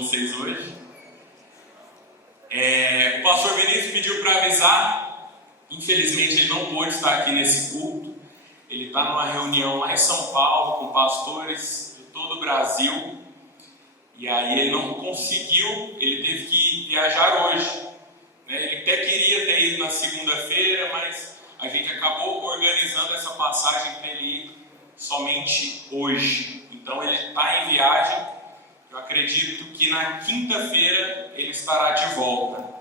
vocês hoje. O pastor Vinícius pediu para avisar, infelizmente ele não pôde estar aqui nesse culto. Ele está numa reunião lá em São Paulo com pastores de todo o Brasil. E aí ele não conseguiu, ele teve que viajar hoje. Ele até queria ter ido na segunda-feira, mas a gente acabou organizando essa passagem para ele ir somente hoje. Então ele está em viagem. Eu acredito que na quinta-feira ele estará de volta.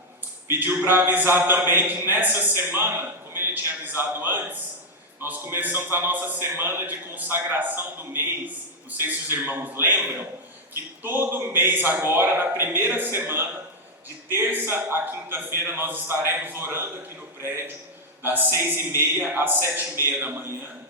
Pediu para avisar também que nessa semana, como ele tinha avisado antes, nós começamos a nossa semana de consagração do mês. Não sei se os irmãos lembram, que todo mês agora, na primeira semana, de terça a quinta-feira, nós estaremos orando aqui no prédio, das 6h30 às 7h30 da manhã.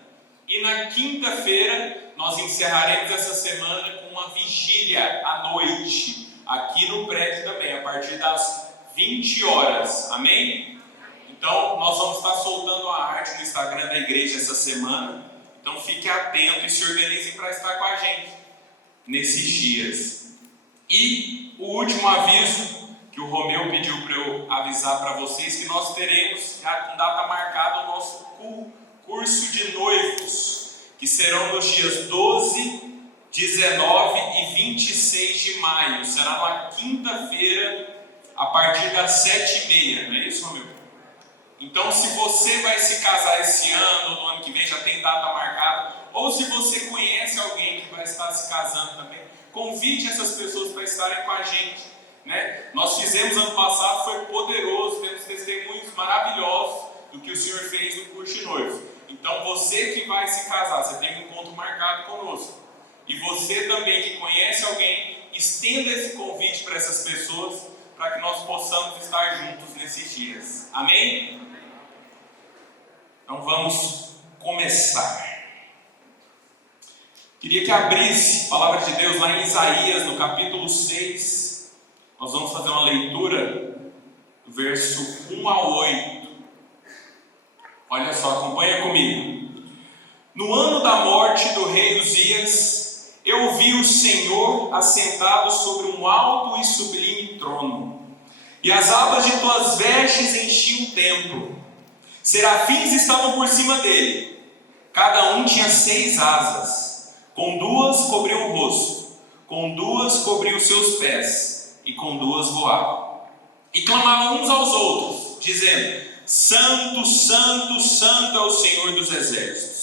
E na quinta-feira, nós encerraremos essa semana com uma vigília à noite, aqui no prédio também, a partir das 20 horas. Amém? Então, nós vamos estar soltando a arte no Instagram da igreja essa semana. Então, fique atento e se organize para estar com a gente nesses dias. E o último aviso que o Romeu pediu para eu avisar para vocês, que nós teremos já com data marcada o nosso curso de noivos, que serão nos dias 12, 19 e 26 de maio. Será uma quinta-feira, a partir das 7h30, não é isso, Romeu? Então, se você vai se casar esse ano, no ano que vem, já tem data marcada, ou se você conhece alguém que vai estar se casando também, convide essas pessoas para estarem com a gente. Nós fizemos ano passado, foi poderoso, temos testemunhos maravilhosos do que o Senhor fez no curso de noivos. Então, você que vai se casar, você tem um encontro marcado conosco. E você também que conhece alguém, estenda esse convite para essas pessoas, para que nós possamos estar juntos nesses dias. Amém? Então vamos começar. Queria que abrisse a palavra de Deus lá em Isaías, no capítulo 6. Nós vamos fazer uma leitura do verso 1 ao 8. Olha só, acompanha comigo. No ano da morte do rei Uzias, eu vi o Senhor assentado sobre um alto e sublime trono, e as abas de tuas vestes enchiam o templo. Serafins estavam por cima dele, cada um tinha 6 asas, com 2 cobriam o rosto, com 2 cobriam os seus pés, e com 2 voavam. E clamavam uns aos outros, dizendo: Santo, Santo, Santo é o Senhor dos exércitos.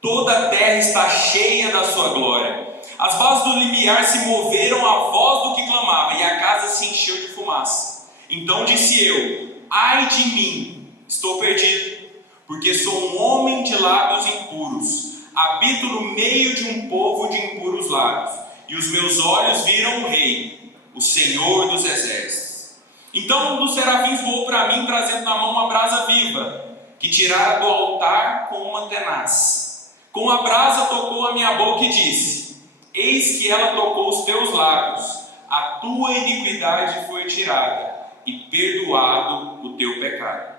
Toda a terra está cheia da sua glória. As bases do limiar se moveram à voz do que clamava, e a casa se encheu de fumaça. Então disse eu: ai de mim, estou perdido, porque sou um homem de lábios impuros. Habito no meio de um povo de impuros lábios, e os meus olhos viram o Rei, o Senhor dos exércitos. Então um dos serafins voou para mim, trazendo na mão uma brasa viva, que tirara do altar com uma tenaz. Com a brasa tocou a minha boca e disse: eis que ela tocou os teus lábios, a tua iniquidade foi tirada, e perdoado o teu pecado.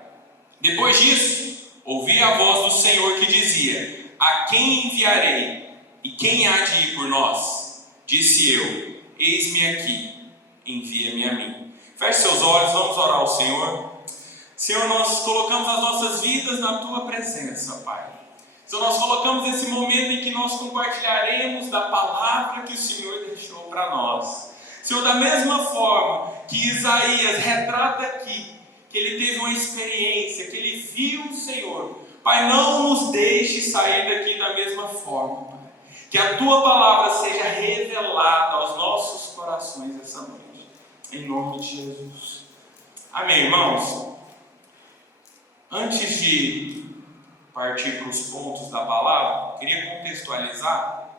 Depois disso, ouvi a voz do Senhor que dizia: a quem enviarei? E quem há de ir por nós? Disse eu: eis-me aqui, envia-me a mim. Feche seus olhos, vamos orar ao Senhor. Senhor, nós colocamos as nossas vidas na Tua presença, Pai. Senhor, nós colocamos esse momento em que nós compartilharemos da palavra que o Senhor deixou para nós. Senhor, da mesma forma que Isaías retrata aqui, que ele teve uma experiência, que ele viu o Senhor, Pai, não nos deixe sair daqui da mesma forma, Pai. Que a Tua palavra seja revelada aos nossos corações essa noite. Em nome de Jesus. Amém, irmãos? Antes de partir para os pontos da palavra, queria contextualizar.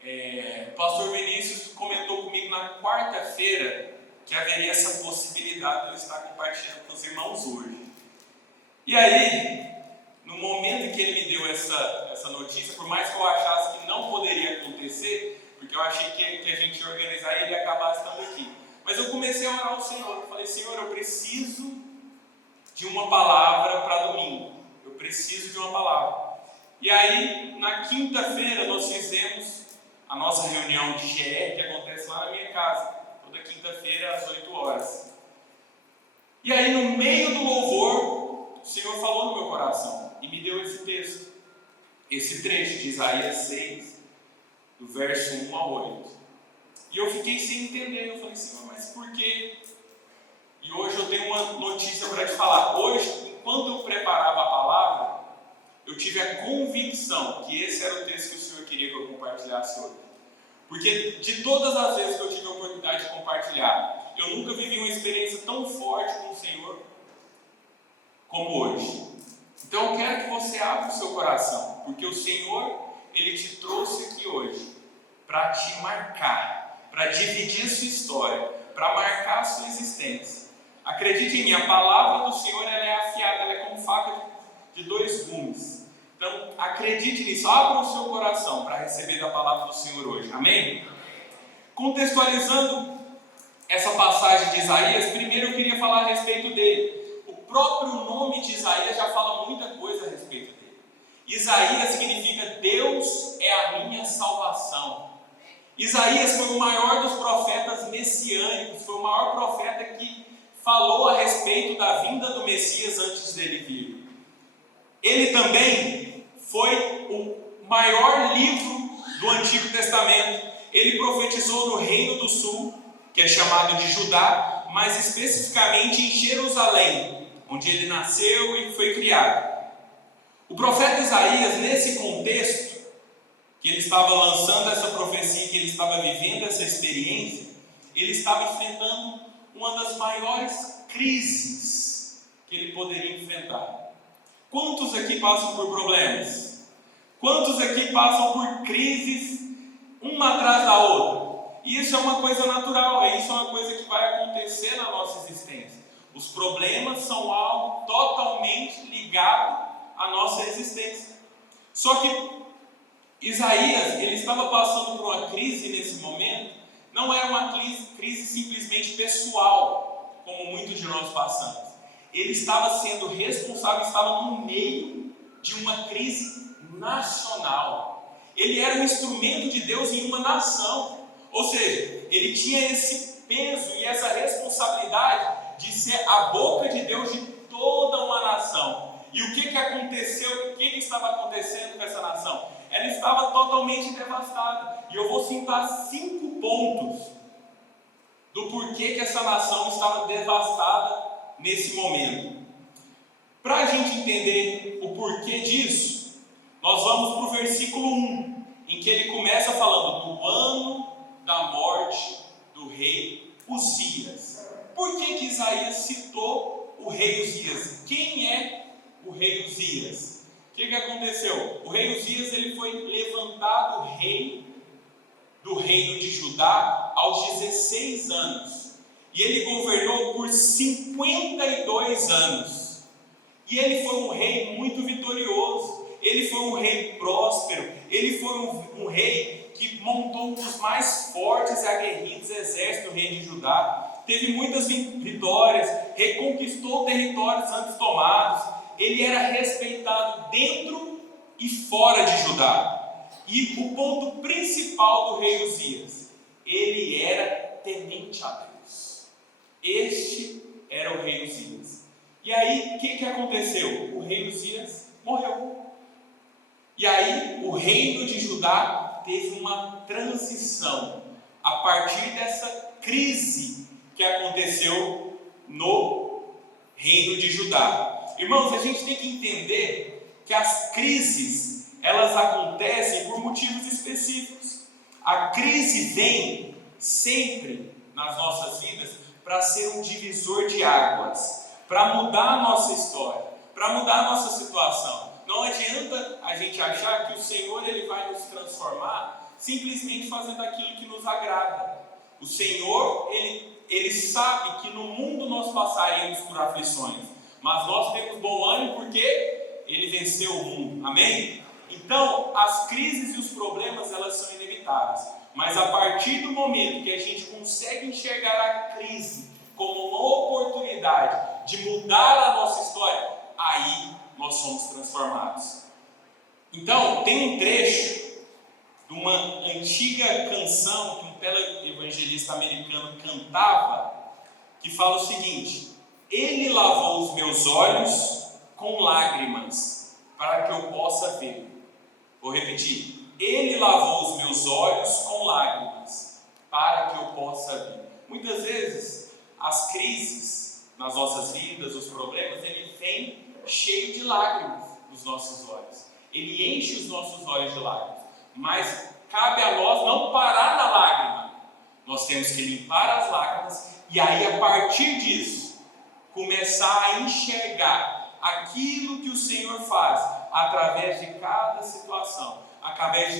O pastor Vinícius comentou comigo na quarta-feira que haveria essa possibilidade de eu estar compartilhando com os irmãos hoje. E aí, no momento em que ele me deu essa notícia, por mais que eu achasse que não poderia acontecer, porque eu achei que a gente ia organizar ele e acabar estando aqui. Mas eu comecei a orar ao Senhor. Eu falei: Senhor, eu preciso de uma palavra para domingo. Eu preciso de uma palavra. E aí, na quinta-feira, nós fizemos a nossa reunião de GR, que acontece lá na minha casa, toda quinta-feira às 8 horas. E aí, no meio do louvor, o Senhor falou no meu coração e me deu esse texto, esse trecho de Isaías 6, do verso 1 a 8. E eu fiquei sem entender. Eu falei, Senhor, mas por quê? E hoje eu tenho uma notícia para te falar. Hoje, enquanto eu preparava a palavra, eu tive a convicção que esse era o texto que o Senhor queria que eu compartilhasse hoje. Porque de todas as vezes que eu tive a oportunidade de compartilhar, eu nunca vivi uma experiência tão forte com o Senhor como hoje. Então eu quero que você abra o seu coração, porque o Senhor, Ele te trouxe aqui hoje para te marcar, para dividir a sua história, para marcar a sua existência. Acredite em mim, a palavra do Senhor ela é afiada, ela é como faca de 2 gumes. Então acredite nisso, abra o seu coração para receber da palavra do Senhor hoje, amém? Contextualizando essa passagem de Isaías, primeiro eu queria falar a respeito dele. O próprio nome de Isaías já fala muita coisa a respeito dele. Isaías significa Deus é a minha salvação. Isaías foi o maior dos profetas messiânicos, foi o maior profeta que falou a respeito da vinda do Messias antes dele vir. Ele também foi o maior livro do Antigo Testamento. Ele profetizou no Reino do Sul, que é chamado de Judá, mas especificamente em Jerusalém, onde ele nasceu e foi criado. O profeta Isaías, nesse contexto, que ele estava lançando essa profecia, que ele estava vivendo essa experiência, ele estava enfrentando uma das maiores crises que ele poderia enfrentar. Quantos aqui passam por problemas? Quantos aqui passam por crises, uma atrás da outra? E isso é uma coisa natural, isso é uma coisa que vai acontecer na nossa existência. Os problemas são algo totalmente ligado à nossa existência. Só que Isaías, ele estava passando por uma crise nesse momento, não era uma crise simplesmente pessoal, como muitos de nós passamos. Ele estava sendo responsável, estava no meio de uma crise nacional. Ele era um instrumento de Deus em uma nação, ou seja, ele tinha esse peso e essa responsabilidade de ser a boca de Deus de toda uma nação. E o que aconteceu? O que estava acontecendo com essa nação? Ela estava totalmente devastada. E eu vou citar 5 pontos do porquê que essa nação estava devastada nesse momento. Para a gente entender o porquê disso, nós vamos para o versículo 1, em que ele começa falando do ano da morte do rei Uzias. Por que Isaías citou o rei Uzias? Quem é o rei Uzias? O que aconteceu? O rei Uzias ele foi levantado rei do reino de Judá aos 16 anos. E ele governou por 52 anos. E ele foi um rei muito vitorioso. Ele foi um rei próspero. Ele foi um rei que montou um dos mais fortes e aguerridos exércitos do reino de Judá. Teve muitas vitórias, reconquistou territórios antes tomados. Ele era respeitado dentro e fora de Judá. E o ponto principal do rei Uzias, ele era temente a Deus. Este era o rei Uzias. E aí, o que aconteceu? O rei Uzias morreu. E aí, o reino de Judá teve uma transição a partir dessa crise que aconteceu no reino de Judá. Irmãos, a gente tem que entender que as crises, elas acontecem por motivos específicos. A crise vem sempre nas nossas vidas para ser um divisor de águas, para mudar a nossa história, para mudar a nossa situação. Não adianta a gente achar que o Senhor ele vai nos transformar simplesmente fazendo aquilo que nos agrada. O Senhor, ele sabe que no mundo nós passaremos por aflições, mas nós temos bom ânimo porque Ele venceu o mundo, amém? Então, as crises e os problemas, elas são inevitáveis, mas a partir do momento que a gente consegue enxergar a crise como uma oportunidade de mudar a nossa história, aí nós somos transformados. Então, tem um trecho de uma antiga canção que um televangelista americano cantava, que fala o seguinte: Ele lavou os meus olhos com lágrimas, para que eu possa ver. Vou repetir: Ele lavou os meus olhos com lágrimas, para que eu possa ver. Muitas vezes, as crises nas nossas vidas, os problemas, ele vem cheio de lágrimas nos nossos olhos. Ele enche os nossos olhos de lágrimas. Mas cabe a nós não parar na lágrima. Nós temos que limpar as lágrimas e aí, a partir disso, começar a enxergar aquilo que o Senhor faz através de cada situação, através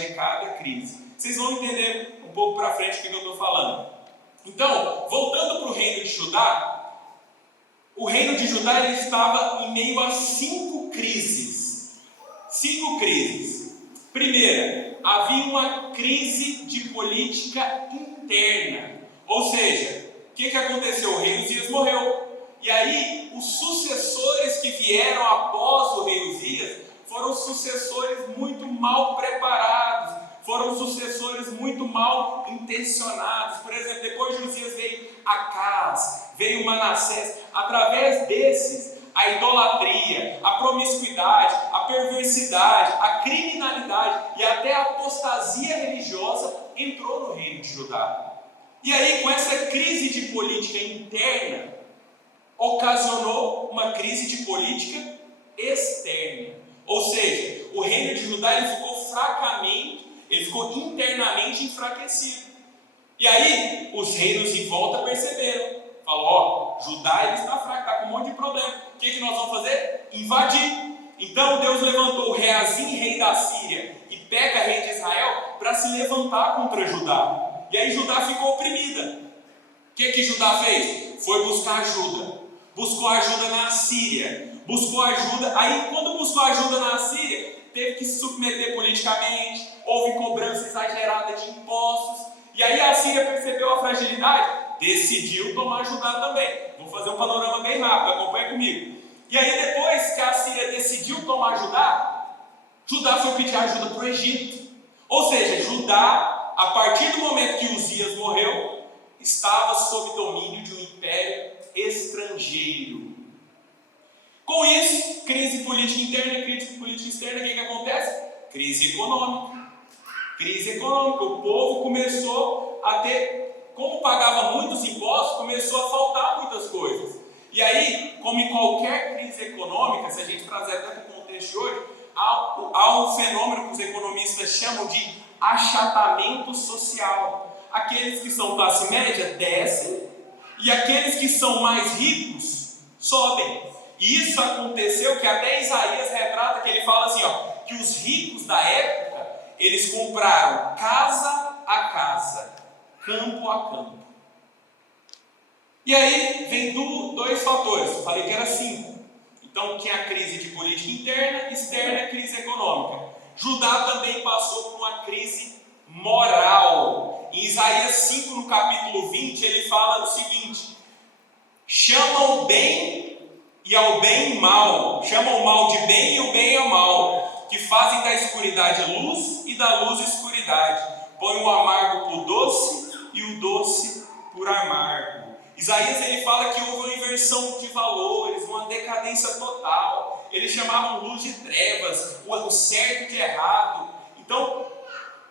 de cada crise. Vocês vão entender um pouco para frente o que eu estou falando. Então, voltando para o reino de Judá, o reino de Judá ele estava em meio a 5 crises. 5 crises. Primeira, havia uma crise de política interna. Ou seja, o que aconteceu? O rei Uzias morreu. E aí, os sucessores que vieram após o rei Uzias foram sucessores muito mal preparados, foram sucessores muito mal intencionados. Por exemplo, depois de Uzias veio Acás, veio Manassés. Através desses, a idolatria, a promiscuidade, a perversidade, a criminalidade e até a apostasia religiosa entrou no reino de Judá. E aí, com essa crise de política interna, ocasionou uma crise de política externa. Ou seja, o reino de Judá ele ficou internamente enfraquecido. E aí, os reinos em volta perceberam. Falou, Judá ele está fraco, está com um monte de problema. O que nós vamos fazer? Invadir. Então Deus levantou o Reazim, rei da Síria, e Pega, rei de Israel, para se levantar contra Judá. E aí Judá ficou oprimida. O que Judá fez? Foi buscar ajuda. Buscou ajuda na Síria. Buscou ajuda. Aí, quando buscou ajuda na Síria, teve que se submeter politicamente. Houve cobrança exagerada de impostos. E aí a Síria percebeu a fragilidade, decidiu tomar Judá também. Vou fazer um panorama bem rápido, acompanha comigo. E aí, depois que a Síria decidiu tomar Judá, Judá foi pedir ajuda para o Egito. Ou seja, Judá, a partir do momento que Uzias morreu, estava sob domínio de um império estrangeiro. Com isso, crise política interna, crise política externa, o que acontece? Crise econômica. Crise econômica. O povo começou a ter, como pagava muitos impostos, começou a faltar muitas coisas. E aí, como em qualquer crise econômica, se a gente trazer até para o contexto de hoje, há um fenômeno que os economistas chamam de achatamento social. Aqueles que são classe média descem e aqueles que são mais ricos sobem. E isso aconteceu, que até Isaías retrata, que ele fala assim, que os ricos da época, eles compraram casa a casa, campo a campo. E aí vem dois fatores, eu falei que era 5. Então tinha a crise de política interna, externa, crise econômica. Judá também passou por uma crise moral. Em Isaías 5, no capítulo 20, ele fala o seguinte: chamam o bem e ao bem mal, chamam o mal de bem e o bem ao mal, que fazem da escuridade luz e da luz escuridade, põem o amargo por doce e o doce por amargo. Isaías ele fala que houve uma inversão de valores, uma decadência total. Eles chamavam luz de trevas, o certo de errado. Então,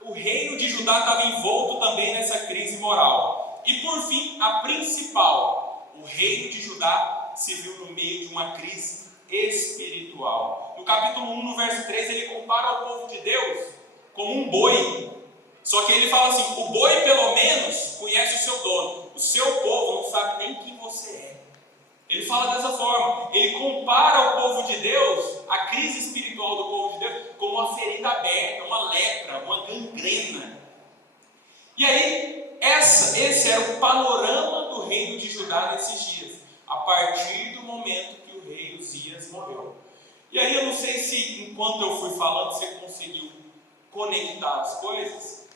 o reino de Judá estava envolto também nessa crise moral. E por fim, a principal, o reino de Judá se viu no meio de uma crise espiritual. No capítulo 1, no verso 3, ele compara o povo de Deus como um boi. Só que ele fala assim: o boi pelo menos conhece o seu dono, o seu povo não sabe nem quem você é. Ele fala dessa forma, ele compara o povo de Deus, a crise espiritual do povo de Deus, como uma ferida aberta, uma lepra, uma gangrena. E aí, esse era o panorama do reino de Judá nesses dias, a partir do momento que o rei Uzias morreu. E aí eu não sei se, enquanto eu fui falando, você conseguiu conectar as coisas,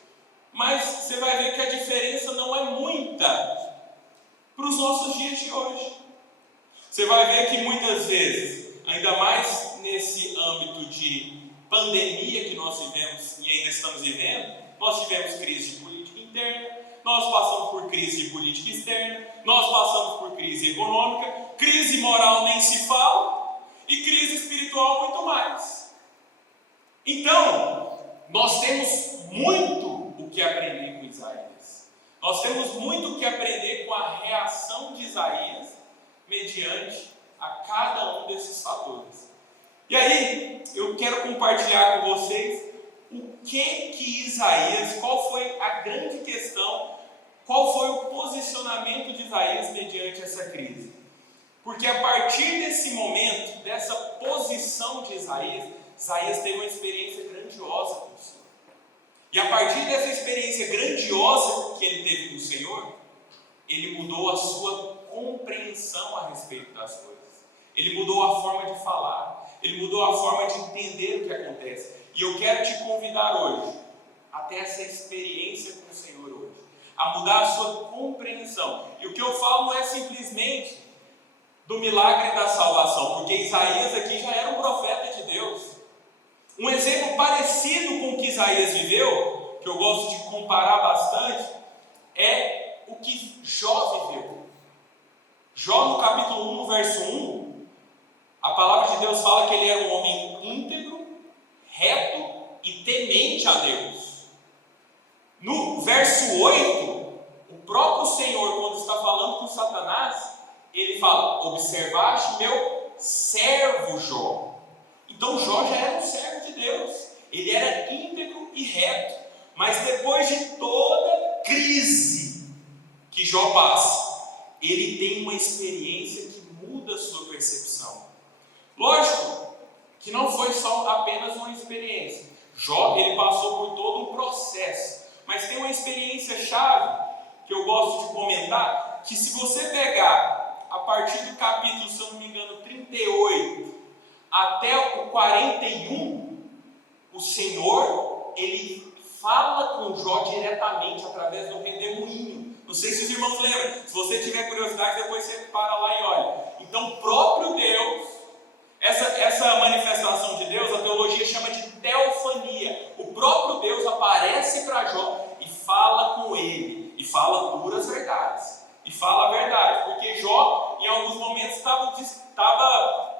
mas você vai ver que a diferença não é muita para os nossos dias de hoje. Você vai ver que muitas vezes, ainda mais nesse âmbito de pandemia que nós vivemos e ainda estamos vivendo, nós tivemos crise de política interna, nós passamos por crise de política externa, nós passamos por crise econômica, crise moral nem se fala, e crise espiritual muito mais. Então, nós temos muito o que aprender com Isaías. Nós temos muito o que aprender com a reação de Isaías mediante a cada um desses fatores. E aí, eu quero compartilhar com vocês o que Isaías, qual foi a grande questão, qual foi o posicionamento de Isaías mediante essa crise. Porque a partir desse momento, dessa posição de Isaías teve uma experiência grandiosa com o Senhor. E a partir dessa experiência grandiosa que ele teve com o Senhor, ele mudou a sua compreensão a respeito das coisas. Ele mudou a forma de falar, ele mudou a forma de entender o que acontece. E eu quero te convidar hoje, a ter essa experiência com o Senhor hoje, a mudar a sua compreensão. E o que eu falo não é simplesmente do milagre da salvação, porque Isaías aqui já era um profeta de Deus. Um exemplo parecido com o que Isaías viveu, que eu gosto de comparar bastante, é o que Jó viveu. Jó, no capítulo 1, no verso 1, a palavra de Deus fala que ele era um homem íntegro, reto e temente a Deus. No verso 8, o próprio Senhor, quando está falando com Satanás, ele fala: observaste meu servo Jó. Então Jó já era um servo de Deus, ele era íntegro e reto, mas depois de toda crise que Jó passa, ele tem uma experiência que muda a sua percepção. Lógico que não foi só apenas uma experiência. Jó, ele passou por todo um processo, mas tem uma experiência chave que eu gosto de comentar, que se você pegar a partir do capítulo, se eu não me engano, 38 até o 41, o Senhor, ele fala com Jó diretamente através do redemoinho. Não sei se os irmãos lembram. Se você tiver curiosidade, depois você para lá e olha. Então, o próprio Deus, essa manifestação de Deus, a teologia chama de teofania. O próprio Deus aparece para Jó e fala com ele, e fala puras verdades, e fala a verdade, porque Jó, em alguns momentos, estava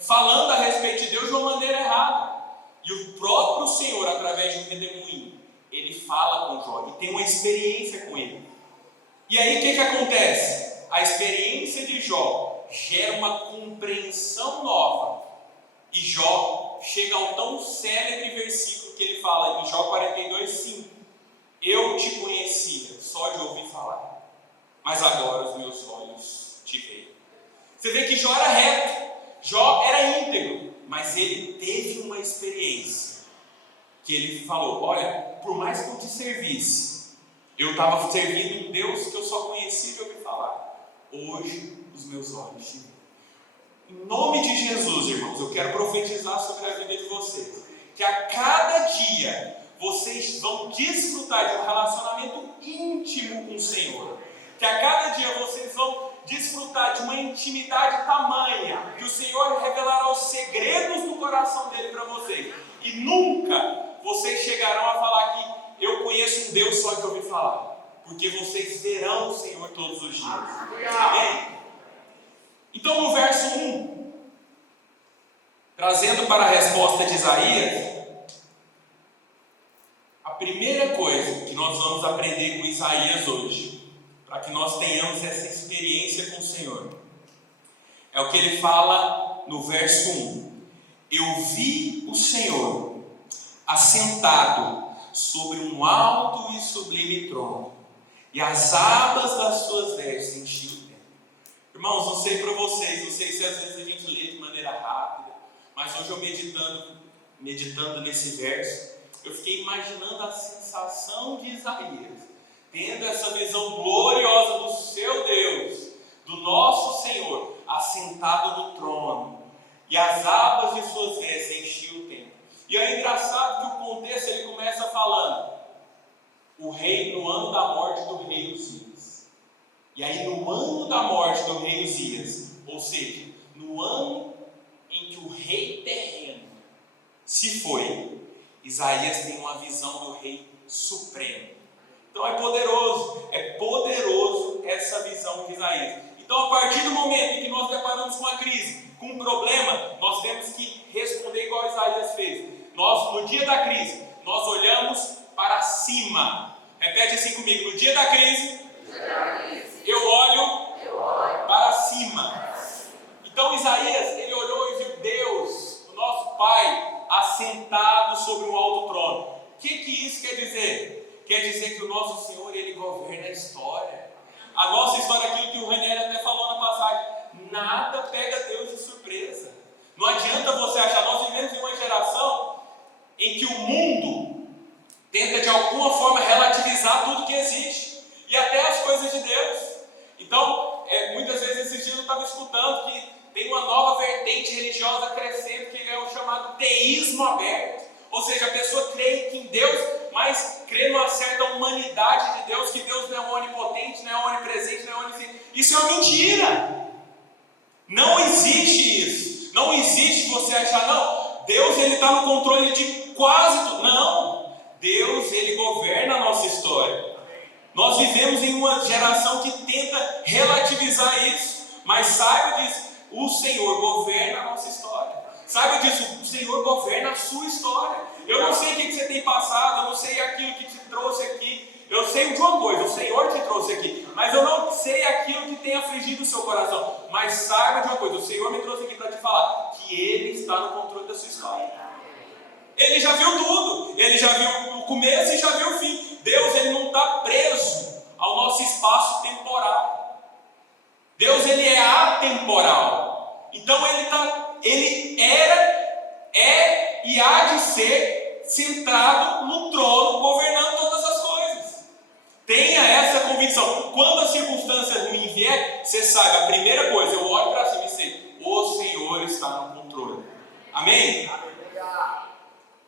falando a respeito de Deus de uma maneira errada. E o próprio Senhor, através de um redemoinho, ele fala com Jó e tem uma experiência com ele. E aí o que acontece? A experiência de Jó gera uma compreensão nova. E Jó chega ao tão célebre versículo que ele fala em Jó 42, 5. Eu te conhecia só de ouvir falar, mas agora os meus olhos te veem. Você vê que Jó era reto, Jó era íntegro, mas ele teve uma experiência que ele falou: olha, por mais que eu te servisse, eu estava servindo um Deus que eu só conhecia de ouvir falar. Hoje os meus olhos te veem. Em nome de Jesus, irmãos, eu quero profetizar sobre a vida de vocês, que a cada dia vocês vão desfrutar de um relacionamento íntimo com o Senhor, que a cada dia vocês vão desfrutar de uma intimidade tamanha, que o Senhor revelará os segredos do coração dele para vocês, e nunca vocês chegarão a falar que eu conheço um Deus só que eu ouvi falar, porque vocês verão o Senhor todos os dias. Amém? Então, no verso 1, trazendo para a resposta de Isaías, a primeira coisa que nós vamos aprender com Isaías hoje, para que nós tenhamos essa experiência com o Senhor, é o que ele fala no verso 1. Eu vi o Senhor assentado sobre um alto e sublime trono, e as abas das suas vestes enchiam o templo. Irmãos, não sei para vocês, não sei se às vezes a gente lê de maneira rápida, mas hoje eu meditando nesse verso, eu fiquei imaginando a sensação de Isaías, tendo essa visão gloriosa do seu Deus, do nosso Senhor, assentado no trono, e as abas de suas vestes enchiam o templo. E é engraçado que o contexto ele começa falando, o rei no ano da morte do rei Uzias. E aí no ano da morte do rei Uzias, ou seja, no ano em que o rei terreno Se foi, Isaías tem uma visão do Rei Supremo. Então é poderoso essa visão de Isaías. Então, a partir do momento em que nós deparamos com a crise, com um problema, nós temos que responder igual Isaías fez. Nós, no dia da crise, nós olhamos para cima. Repete assim comigo: no dia da crise, eu olho para cima. Então Isaías, ele olhou e viu Deus, o nosso Pai, assentado sobre um alto trono. O que isso quer dizer? Quer dizer que o nosso Senhor, ele governa a história. A nossa história, aquilo que o Ranieri até falou na passagem, nada pega Deus de surpresa. Não adianta você achar, nós vivemos em uma geração em que o mundo tenta de alguma forma relativizar tudo que existe, e até as coisas de Deus. Então, muitas vezes esses dias eu estava escutando que tem uma nova vertente religiosa crescendo, que é o chamado teísmo aberto. Ou seja, a pessoa crê em Deus, mas crê numa certa humanidade de Deus, que Deus não é onipotente, não é onipresente, não é onisciente. Isso é uma mentira. Não existe isso. Não existe você achar, não, Deus ele está no controle de quase tudo. Não, Deus ele governa a nossa história. Nós vivemos em uma geração que tenta relativizar isso, mas saiba disso, o Senhor governa a nossa história. Saiba disso, o Senhor governa a sua história. Eu não sei o que você tem passado, eu não sei aquilo que te trouxe aqui. Eu sei de uma coisa, o Senhor te trouxe aqui, mas eu não sei aquilo que tem afligido o seu coração. Mas saiba de uma coisa, o Senhor me trouxe aqui para te falar que Ele está no controle da sua história. Ele já viu tudo, Ele já viu o começo e já viu o fim. Deus ele não está preso ao nosso espaço temporal. Deus ele é atemporal. Então ele era, é e há de ser centrado no trono, governando todas as coisas. Tenha essa convicção. Quando a circunstância ruim vier, você saiba, a primeira coisa, eu olho para cima e sei, o Senhor está no controle. Amém?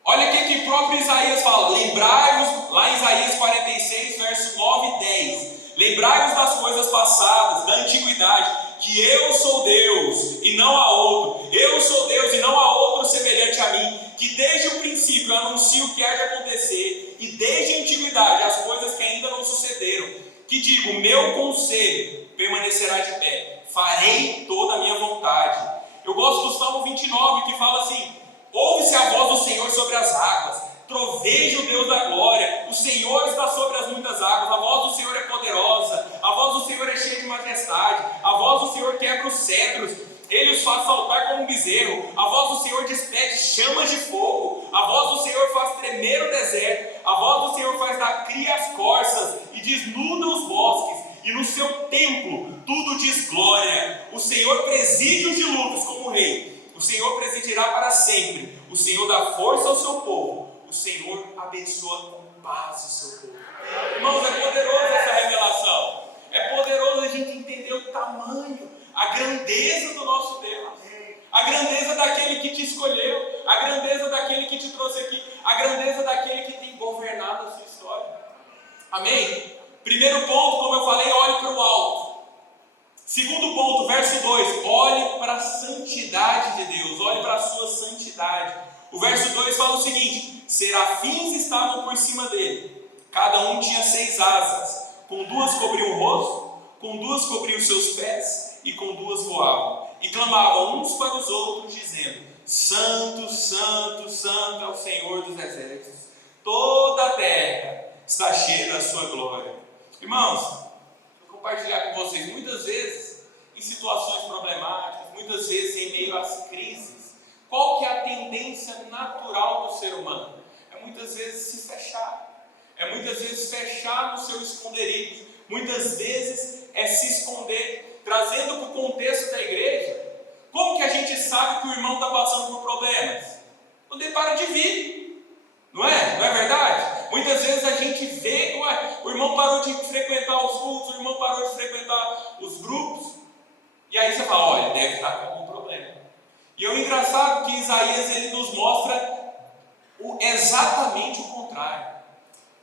Olha o que o próprio Isaías fala. Lembrai-vos, lá em Isaías 46, verso 9 e 10. Lembrai-vos das coisas passadas, da antiguidade, que eu sou Deus e não há outro. Eu sou Deus e não há outro semelhante a mim, que desde o princípio anuncio o que há de acontecer, e desde a antiguidade as coisas que ainda não sucederam. Que digo, meu conselho permanecerá de pé, farei toda a minha vontade. Eu gosto do Salmo 29, que fala assim: ouve-se a voz do Senhor sobre as águas, troveja o Deus da glória, o Senhor está sobre as muitas águas, a voz do Senhor é poderosa, a voz do Senhor é cheia de majestade, a voz do Senhor quebra os cedros, Ele os faz saltar como um bezerro, a voz do Senhor despede chamas de fogo, a voz do Senhor faz tremer o deserto, a voz do Senhor faz dar cria as corças e desnuda os bosques, e no seu templo tudo diz glória. O Senhor preside os dilúvios como rei. O Senhor presidirá para sempre. O Senhor dá força ao seu povo. O Senhor abençoa com paz o seu povo. Irmãos, é poderosa essa revelação. É poderoso a gente entender o tamanho, a grandeza do nosso Deus. A grandeza daquele que te escolheu. A grandeza daquele que te trouxe aqui. A grandeza daquele que tem governado a sua história. Amém? Primeiro ponto, como eu falei, olhe para o alto. Segundo ponto, verso 2, olhe para a santidade de Deus, olhe para a sua santidade. O verso 2 fala o seguinte: serafins estavam por cima dele, cada um tinha 6 asas, com 2 cobriam o rosto, com 2 cobriam os seus pés, e com 2 voavam, e clamavam uns para os outros, dizendo: Santo, Santo, Santo é o Senhor dos exércitos, toda a terra está cheia da sua glória. Irmãos, compartilhar com vocês, muitas vezes em situações problemáticas, muitas vezes em meio às crises, qual que é a tendência natural do ser humano? É muitas vezes se fechar, é muitas vezes fechar no seu esconderijo, muitas vezes é se esconder. Trazendo para o contexto da igreja, como que a gente sabe que o irmão está passando por problemas? Quando ele para de vir, não é? Não é verdade? Muitas vezes a gente vê que o irmão parou de frequentar os cultos, o irmão parou de frequentar os grupos, e aí você fala, olha, deve estar com algum problema. E é o engraçado que Isaías ele nos mostra exatamente o contrário.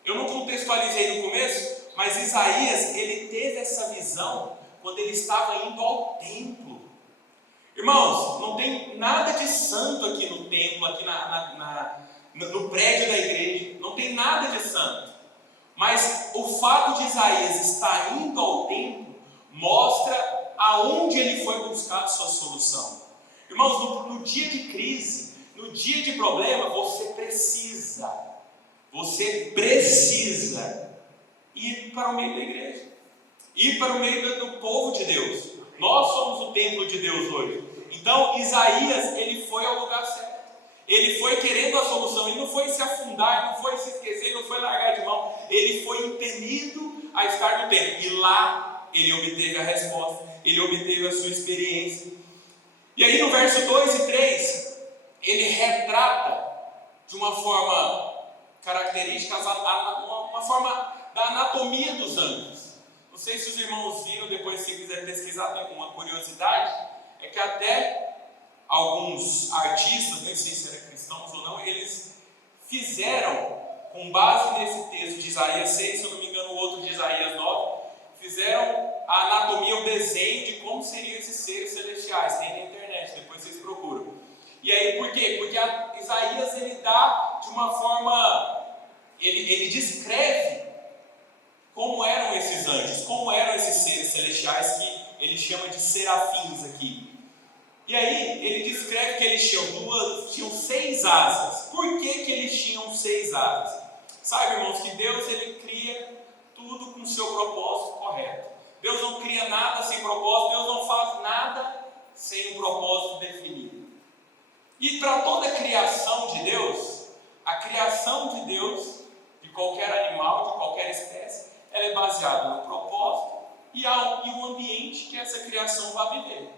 Eu não contextualizei no começo, mas Isaías ele teve essa visão quando ele estava indo ao templo. Irmãos, não tem nada de santo aqui no templo, aqui no prédio da igreja, não tem nada de santo. Mas o fato de Isaías estar indo ao templo mostra aonde ele foi buscar sua solução. Irmãos, no dia de crise, no dia de problema, você precisa ir para o meio da igreja, ir para o meio do povo de Deus. Nós somos o templo de Deus hoje. Então Isaías, ele foi ao lugar certo. Ele foi querendo a solução, ele não foi se afundar, não foi se esquecer, não foi largar de mão. Ele foi impelido a estar no templo. E lá ele obteve a resposta, ele obteve a sua experiência. E aí no verso 2 e 3, ele retrata de uma forma característica, uma forma da anatomia dos anjos. Não sei se os irmãos viram, depois se quiser pesquisar, tem uma curiosidade, é que até alguns artistas, nem sei se eram cristãos ou não, eles fizeram, com base nesse texto de Isaías 6, se eu não me engano o outro de Isaías 9, fizeram a anatomia, o desenho de como seriam esses seres celestiais. Tem na internet, depois vocês procuram. E aí por quê? Porque Isaías ele dá de uma forma, ele descreve como eram esses anjos, como eram esses seres celestiais que ele chama de serafins aqui. E aí ele descreve que eles tinham 6 asas. Por que eles tinham 6 asas? Sabe, irmãos, que Deus ele cria tudo com o seu propósito correto. Deus não cria nada sem propósito, Deus não faz nada sem um propósito definido. E para toda a criação de Deus, a criação de Deus, de qualquer animal, de qualquer espécie, ela é baseada no propósito e o ambiente que essa criação vai viver.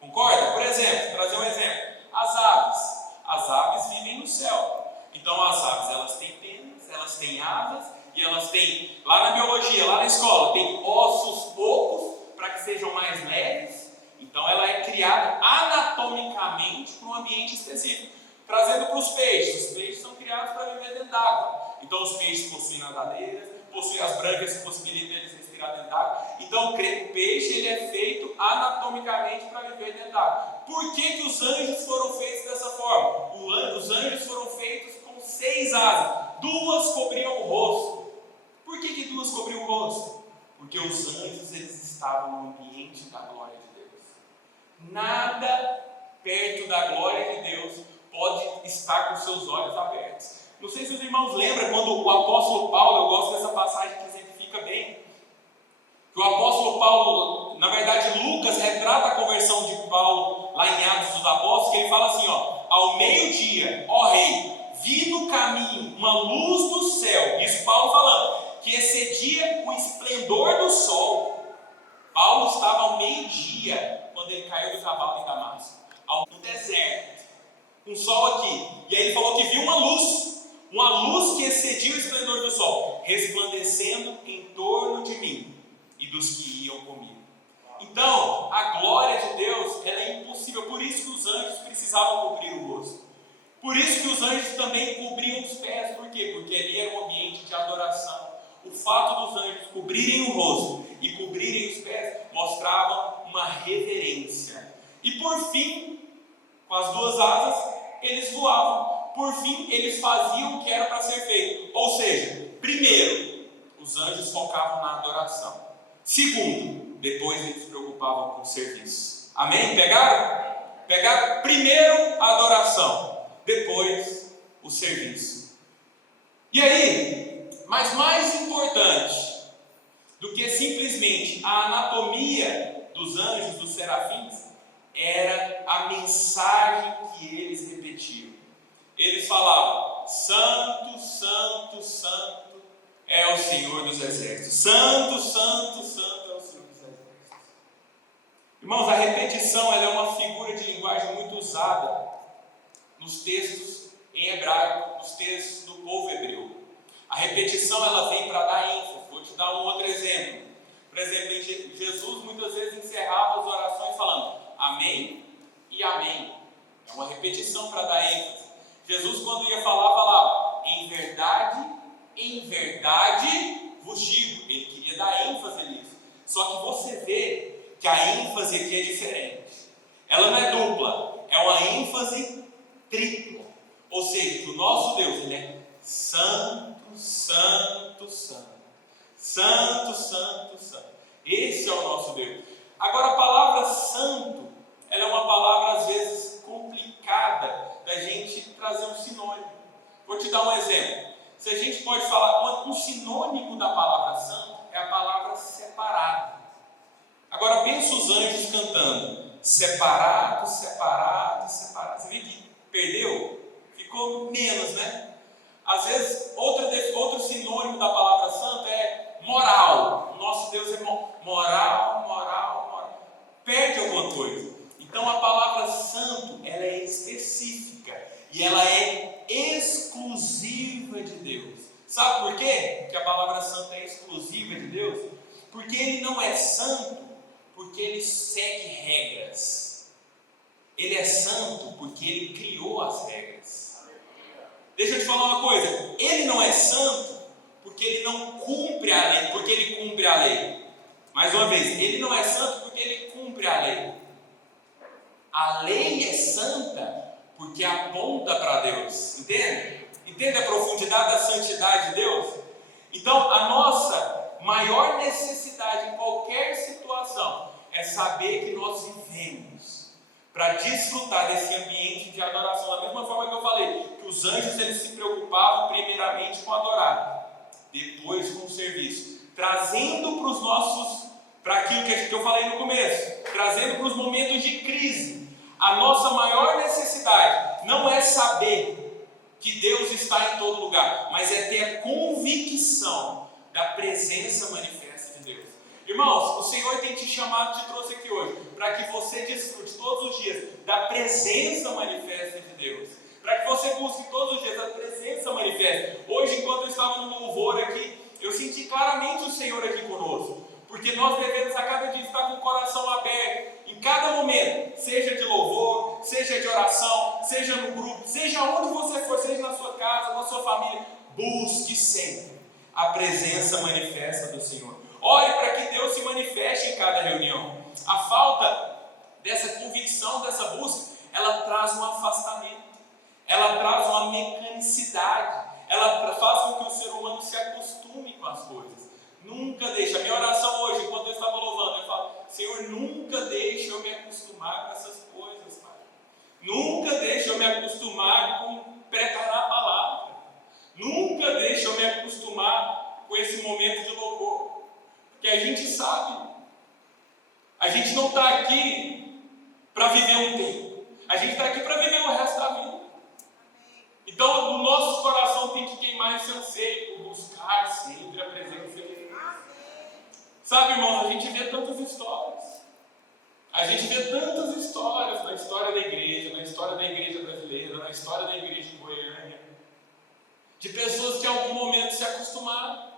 Concorda? Por exemplo, trazer um exemplo. As aves vivem no céu. Então as aves, elas têm penas, elas têm asas e elas têm, lá na biologia, lá na escola, tem ossos ocos para que sejam mais leves. Então ela é criada anatomicamente para um ambiente específico. Trazendo para os peixes são criados para viver dentro d'água. Então os peixes possuem nadadeiras, possuem as brancas que possibilitam eles respirar dentro d'água. Então o peixe ele é feito anatomicamente para viver dentro d'água. Por que os anjos foram feitos dessa forma? Os anjos foram feitos com 6 asas. 2 cobriam o rosto. Por que 2 cobriam o rosto? Porque os anjos eles estavam no ambiente da glória de Deus. Nada perto da glória de Deus pode estar com seus olhos abertos. Não sei se os irmãos lembram quando o apóstolo Paulo, eu gosto dessa passagem que exemplifica bem, que o apóstolo Paulo, na verdade Lucas retrata a conversão de Paulo lá em Atos dos Apóstolos, que ele fala assim, ao meio-dia, ó rei, vi no caminho uma luz do céu, isso Paulo falando, que excedia o esplendor do sol. Paulo estava ao meio-dia, quando ele caiu do cavalo em Damasco, no deserto, com o sol aqui, e aí ele falou que viu uma luz que excedia o esplendor do sol, resplandecendo em torno de mim e dos que iam comigo. Então, a glória de Deus, ela é impossível, por isso que os anjos precisavam cobrir o rosto. Por isso que os anjos também cobriam os pés, por quê? Porque ali era um ambiente de adoração. O fato dos anjos cobrirem o rosto e cobrirem os pés mostrava uma reverência. E por fim, com as 2 asas, eles voavam. Por fim, eles faziam o que era para ser feito. Ou seja, primeiro, os anjos focavam na adoração. Segundo, depois eles se preocupavam com o serviço. Amém? Pegaram? Pegaram primeiro a adoração, depois o serviço. E aí, mas mais importante do que simplesmente a anatomia dos anjos, dos serafins, era a mensagem que eles repetiam. Eles falavam, santo, santo, santo é o Senhor dos Exércitos. Santo, santo, santo é o Senhor dos Exércitos. Irmãos, a repetição ela é uma figura de linguagem muito usada nos textos em hebraico, nos textos do povo hebreu. A repetição ela vem para dar ênfase. Vou te dar um outro exemplo. Por exemplo, Jesus muitas vezes encerrava as orações falando amém e amém. É uma repetição para dar ênfase. Jesus, quando ia falar, falava em verdade vos digo. Ele queria dar ênfase nisso. Só que você vê que a ênfase aqui é diferente. ela não é dupla, é uma ênfase tripla. Ou seja, que o nosso Deus, ele é santo, santo, santo. Santo, santo, santo. Esse é o nosso Deus. Agora, a palavra santo, ela é uma palavra às vezes complicada da gente trazer um sinônimo. Vou te dar um exemplo. Se a gente pode falar, um sinônimo da palavra santo é a palavra separado. Agora pensa os anjos cantando, separado, separado, separado. Você viu que perdeu? Ficou menos, né? Às vezes, outro sinônimo da palavra santo é moral. O nosso Deus é moral, moral, moral. Perde alguma coisa. Então a palavra santo, ela é específica e ela é exclusiva de Deus. Sabe por quê que a palavra santo é exclusiva de Deus? Porque ele não é santo porque ele segue regras. Ele é santo porque ele criou as regras. Deixa eu te falar uma coisa, ele não é santo porque ele não cumpre a lei, porque ele cumpre a lei. Mais uma vez, ele não é santo porque ele cumpre a lei. A lei é santa porque aponta para Deus, entende? Entende a profundidade da santidade de Deus? Então, a nossa maior necessidade em qualquer situação é saber que nós vivemos para desfrutar desse ambiente de adoração. Da mesma forma que eu falei, que os anjos eles se preocupavam primeiramente com adorar, depois com o serviço, trazendo para os nossos, para aquilo que eu falei no começo, trazendo para os momentos de crise. A nossa maior necessidade não é saber que Deus está em todo lugar, mas é ter a convicção da presença manifesta de Deus. Irmãos, o Senhor tem te chamado, te trouxe aqui hoje, para que você desfrute todos os dias da presença manifesta de Deus, para que você busque todos os dias a presença manifesta. Hoje, enquanto eu estava no louvor aqui, eu senti claramente o Senhor aqui conosco, porque nós devemos a cada dia estar com o coração aberto, em cada momento, seja de louvor, seja de oração, seja no grupo, seja onde você for, seja na sua casa, na sua família, busque sempre a presença manifesta do Senhor. Ore para que Deus se manifeste em cada reunião. A falta dessa convicção, dessa busca, ela traz um afastamento, ela traz uma mecanicidade, ela faz com que o ser humano se acostume com as coisas. Nunca deixe, a minha oração hoje, enquanto eu estava louvando, eu falo, Senhor, nunca deixe eu me acostumar com essas coisas, Pai. Nunca deixe eu me acostumar com preparar a palavra. Nunca deixe eu me acostumar com esse momento de louvor. Porque a gente sabe, a gente não está aqui para viver um tempo, a gente está aqui para viver o resto da vida. Então, no nosso coração tem que queimar esse anseio por buscar sempre a presença de Deus. Sabe, irmãos, a gente vê tantas histórias. A gente vê tantas histórias na história da igreja brasileira, na história da igreja de Goiânia, de pessoas que em algum momento se acostumaram,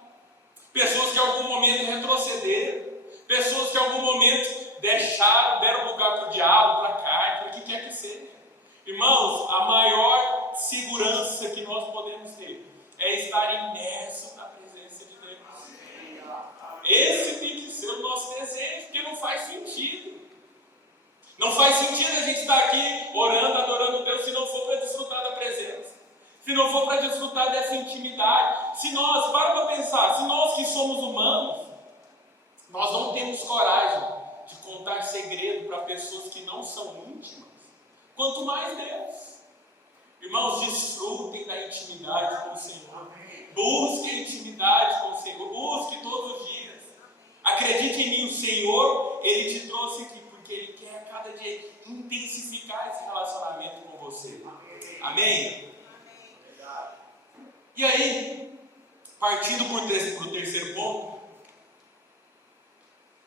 pessoas que em algum momento retrocederam, pessoas que em algum momento deram lugar para o diabo, para a carne, para o que quer que seja. Irmãos, a maior segurança que nós podemos ter é estar imerso na presença de Deus. Esse tem que ser o nosso desejo, porque não faz sentido. Não faz sentido a gente estar aqui orando, adorando Deus, se não for para desfrutar da presença, se não for para desfrutar dessa intimidade. Se nós, para pensar, se nós que somos humanos, nós não temos coragem de contar segredo para pessoas que não são íntimas, quanto mais Deus. Irmãos, desfrutem da intimidade com o Senhor. Busque a intimidade com o Senhor. Busque todos os dias. Acredite em mim, o Senhor, Ele te trouxe aqui porque Ele quer a cada dia intensificar esse relacionamento com você. Amém? E aí, partindo para o terceiro ponto.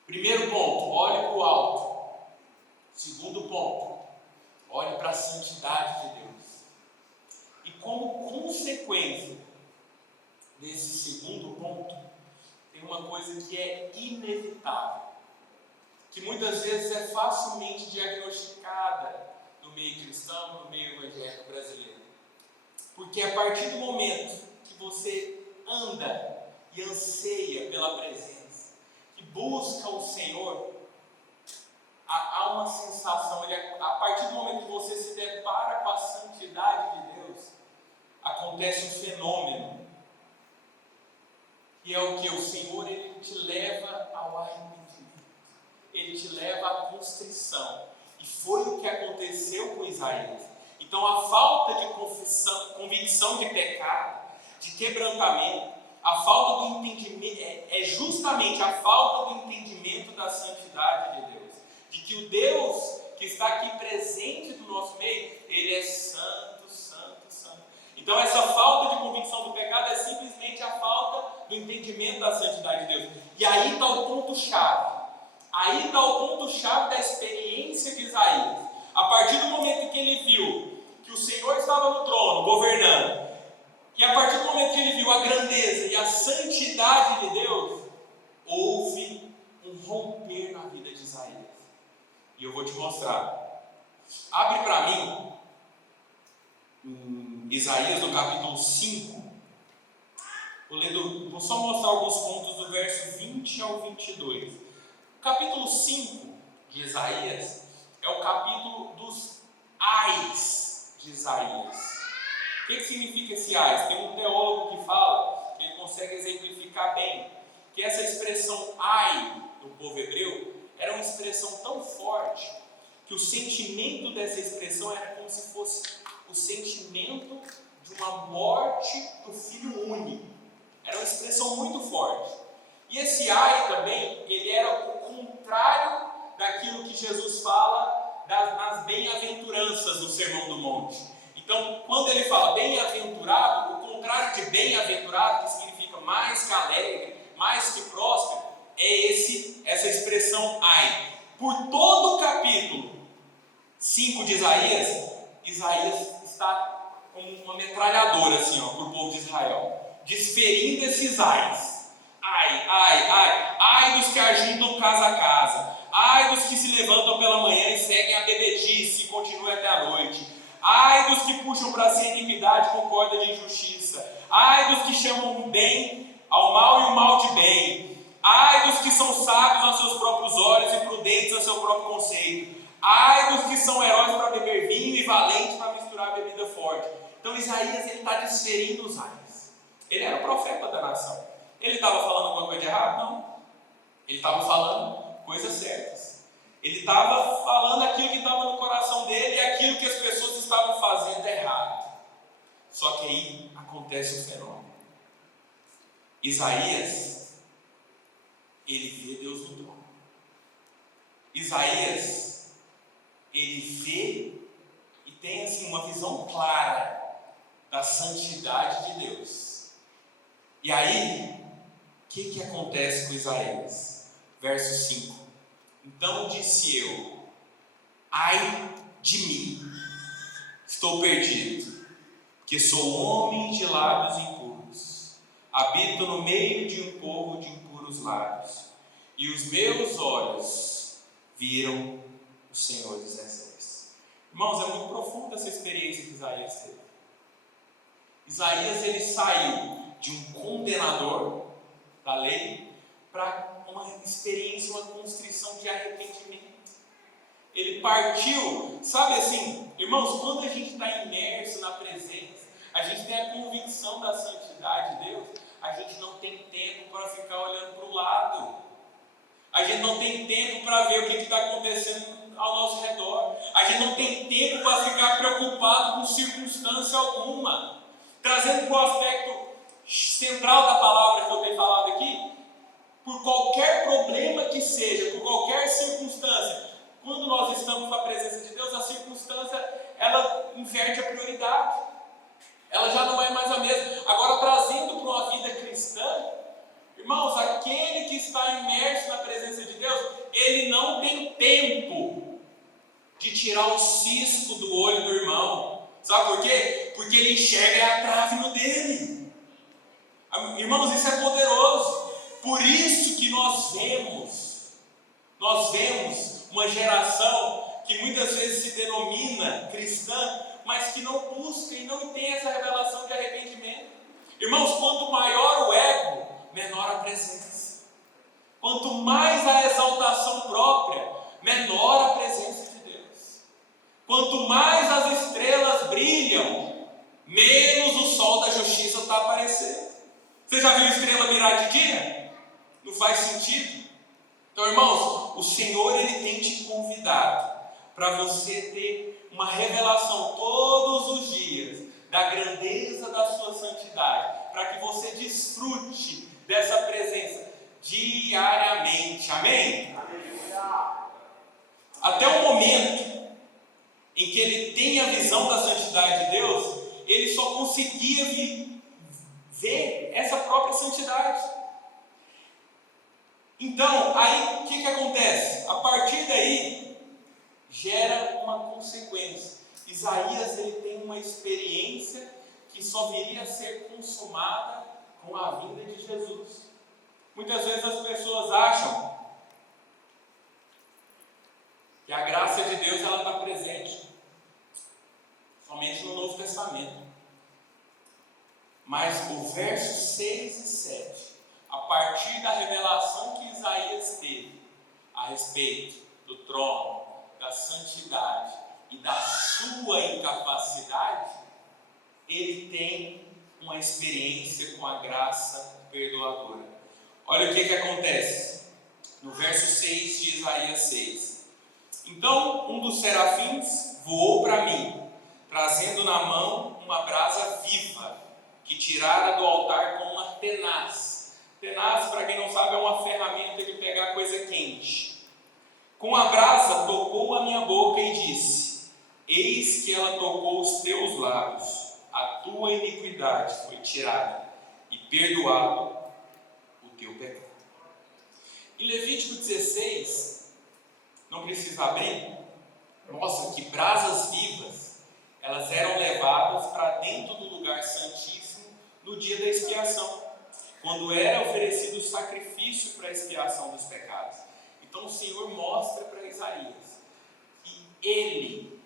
Primeiro ponto, olhe para o alto. Segundo ponto, olhe para a santidade de Deus. E como consequência desse segundo ponto, tem uma coisa que é inevitável, que muitas vezes é facilmente diagnosticada no meio cristão, no meio evangélico brasileiro. Porque a partir do momento que você anda e anseia pela presença, que busca o Senhor, há uma sensação, a partir do momento que você se depara com a santidade de Deus, acontece um fenômeno, que é o que? O Senhor, Ele te leva ao arrependimento, Ele te leva à constrição, e foi o que aconteceu com Isaías. Então a falta de convicção de pecado, de quebrantamento, a falta do entendimento, é justamente a falta do entendimento da santidade de Deus, de que o Deus que está aqui presente no nosso meio, Ele é santo, santo, santo. Então essa falta de convicção do pecado é simplesmente a falta do entendimento da santidade de Deus. E aí está o ponto-chave. Aí está o ponto-chave da experiência de Isaías. A partir do momento que ele viu que o Senhor estava no trono, governando, e a partir do momento que ele viu a grandeza e a santidade de Deus, houve um romper na vida de Isaías. E eu vou te mostrar. Abre para mim, em Isaías, no capítulo 5. Vou só mostrar alguns pontos do verso 20 ao 22. O capítulo 5 de Isaías é o capítulo dos ais de Isaías. O que significa esse ais? Tem um teólogo que fala, que ele consegue exemplificar bem, que essa expressão ai do povo hebreu era uma expressão tão forte, que o sentimento dessa expressão era como se fosse o sentimento de uma morte do filho único. Era uma expressão muito forte. E esse ai também, ele era o contrário daquilo que Jesus fala nas bem-aventuranças no Sermão do Monte. Então, quando ele fala bem-aventurado, o contrário de bem-aventurado, que significa mais que alegre, mais que próspero, é essa expressão ai. Por todo o capítulo 5 de Isaías, Isaías está como uma metralhadora assim, para o povo de Israel, desferindo esses ais. Ai, ai, ai, ai dos que agitam casa a casa, ai dos que se levantam pela manhã e seguem a bebedice e continuam até a noite. Ai dos que puxam para si a iniquidade com corda de injustiça. Ai dos que chamam o bem ao mal e o mal de bem. Ai dos que são sábios aos seus próprios olhos e prudentes ao seu próprio conceito. Ai dos que são heróis para beber vinho e valentes para misturar bebida forte. Então Isaías está desferindo os ais. Ele era o profeta da nação. Ele estava falando alguma coisa de errado? Não. Ele estava falando coisas certas. Ele estava falando aquilo que estava no coração dele e aquilo que as pessoas estavam fazendo errado. Só que aí acontece o fenômeno. Isaías, ele vê Deus no trono. Isaías, ele vê e tem assim uma visão clara da santidade de Deus. E aí, o que acontece com Isaías? Verso 5. Então disse eu, ai de mim, estou perdido, que sou homem de lábios impuros, habito no meio de um povo de impuros lábios, e os meus olhos viram o Senhor dos Exércitos. Irmãos, é muito profunda essa experiência que Isaías teve. Isaías, ele saiu de um condenador da lei para uma experiência, uma constrição de arrependimento. Ele partiu, sabe assim, irmãos, quando a gente está imerso na presença, a gente tem a convicção da santidade de Deus, a gente não tem tempo para ficar olhando para o lado, a gente não tem tempo para ver o que está acontecendo ao nosso redor, a gente não tem tempo para ficar preocupado com circunstância alguma. Trazendo para o aspecto central da palavra que eu tenho falado aqui, por qualquer problema que seja, por qualquer circunstância, quando nós estamos na presença de Deus, a circunstância, ela inverte a prioridade. Ela já não é mais a mesma. Agora, trazendo para uma vida cristã, irmãos, aquele que está imerso na presença de Deus, ele não tem tempo de tirar o cisco do olho do irmão. Sabe por quê? Porque ele enxerga a trave no dele. Irmãos, isso é poderoso. Por isso que nós vemos uma geração que muitas vezes se denomina cristã, mas que não busca e não tem essa revelação de arrependimento. Irmãos, quanto maior o ego, menor a presença. Quanto mais a exaltação própria, menor a presença Quanto mais as estrelas brilham, menos o sol da justiça está aparecendo. Você já viu estrela mirar de dia? Não faz sentido. Então, irmãos, o Senhor ele tem te convidado para você ter uma revelação todos os dias da grandeza da sua santidade, para que você desfrute dessa presença diariamente. Amém? Até o momento em que ele tem a visão da santidade de Deus, ele só conseguia ver essa própria santidade. Então, aí o que acontece? A partir daí, gera uma consequência. Isaías ele tem uma experiência que só viria a ser consumada com a vinda de Jesus. Muitas vezes as pessoas acham que a graça de Deus ela está presente somente no Novo Testamento. Mas o verso 6 e 7, a partir da revelação que Isaías teve a respeito do trono, da santidade e da sua incapacidade, ele tem uma experiência com a graça perdoadora. Olha o que acontece no verso 6 de Isaías 6. Então um dos serafins voou para mim, trazendo na mão uma brasa viva, que tirara do altar com uma tenaz. Tenaz, para quem não sabe, é uma ferramenta de pegar coisa quente. Com a brasa tocou a minha boca e disse: eis que ela tocou os teus lábios, a tua iniquidade foi tirada e perdoado o teu pecado. Em Levítico 16, não precisa abrir, mostra que brasas vivas, elas eram levadas para dentro do lugar santíssimo no dia da expiação, quando era oferecido o sacrifício para a expiação dos pecados. Então o Senhor mostra para Isaías que Ele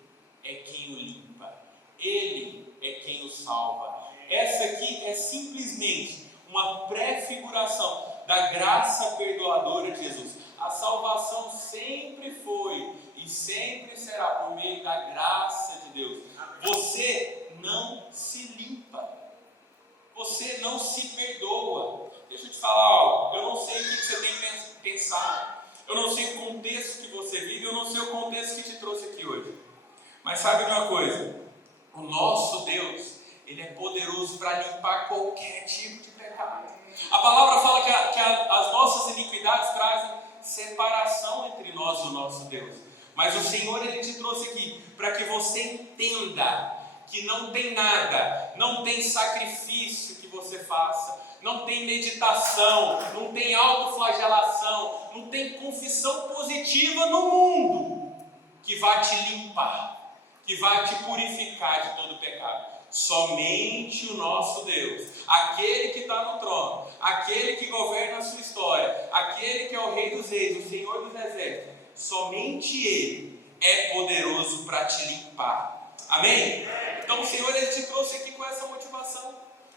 é quem o limpa, Ele é quem o salva. Essa aqui é simplesmente uma prefiguração da graça perdoadora de Jesus. A salvação sempre foi e sempre será por meio da graça de Deus. Você não se limpa, você não se perdoa. Deixa eu te falar algo, eu não sei o que você tem pensado, eu não sei o contexto que você vive, eu não sei o contexto que te trouxe aqui hoje. Mas sabe de uma coisa? O nosso Deus, Ele é poderoso para limpar qualquer tipo de pecado. A palavra fala que as nossas iniquidades trazem separação entre nós e o nosso Deus. Mas o Senhor, Ele te trouxe aqui para que você entenda que não tem nada, não tem sacrifício que você faça, não tem meditação, não tem autoflagelação, não tem confissão positiva no mundo que vai te limpar, que vai te purificar de todo pecado. Somente o nosso Deus, aquele que está no trono, aquele que governa a sua história, aquele que é o Rei dos Reis, o Senhor dos Exércitos, somente Ele é poderoso para te limpar. Amém? Então o Senhor Ele te trouxe aqui com essa motivação.